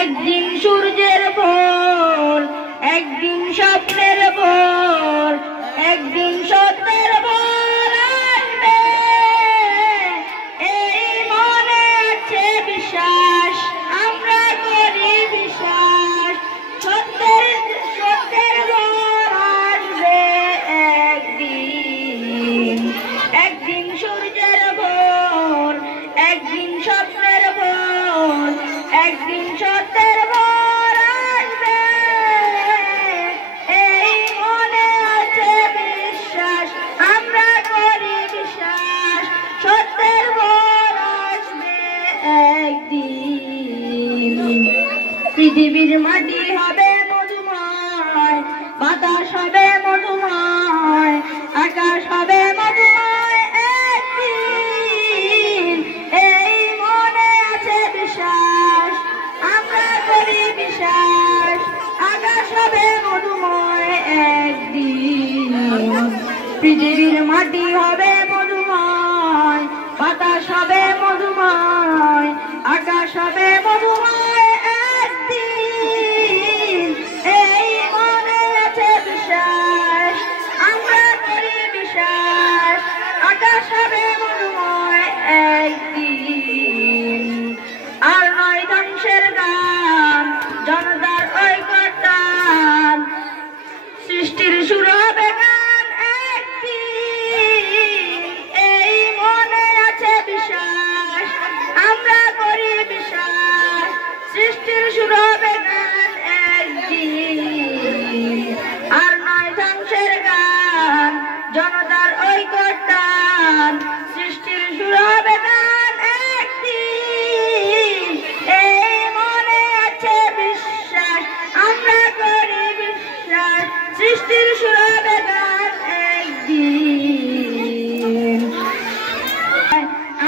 একদিন সূর্যের ভোর, একদিন স্বপ্নের ভোর, একদিন সত্যের ভোর আসবে, এই মনে আছে বিশ্বাস, আমরা করি বিশ্বাস, সত্যের ভোর আসবে একদিন। একদিন সূর্যের ভোর, একদিন স্বপ্নের ভোর, একদিন সত্যের ভোর আসবে, এই মনে আছে বিশ্বাস, আমরা করি বিশ্বাস, সত্যের ভোর আসবে একদিন। পৃথিবীর মাটি হবে মধুময়, বাতাস হবে মধুময়, আকাশ হবে মধুময় একদিন, এই মনে আছে বিশ্বাস, আমরা করি বিশ্বাস, আকাশ হবে মধুময় একদিন। পৃথিবীর মাটি হবে মধুময়, বাতাস হবে মধুময়, আকাশ হবে মধুময় একদিন, এই মনে আছে বিশ্বাস, আমরা করি বিশ্বাস, আকাশ হবে মধুময় একদিন। আর নয় ধ্বংসের গান, জনতার ঐক্যতান, সৃষ্টির সুর হবে গান একদিন, এই মনে আছে বিশ্বাস, আমরা করি বিশ্বাস, সৃষ্টির সুর হবে গান একদিন। আর নয় ধ্বংসের গান, জনতার ঐক্যতান, সৃষ্টির সুর হবে গান একদিন, এই মনে আছে বিশ্বাস, আমরা করি বিশ্বাস, সৃষ্টির সুর হবে গান একদিন।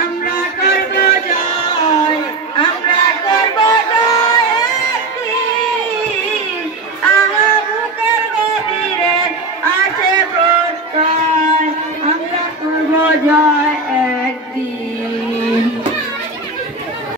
আমরা করব জয়, আমরা করব জয় একদিন, আহা বুকের গভীরে আছে প্রত্যয়, আমরা করব জয়।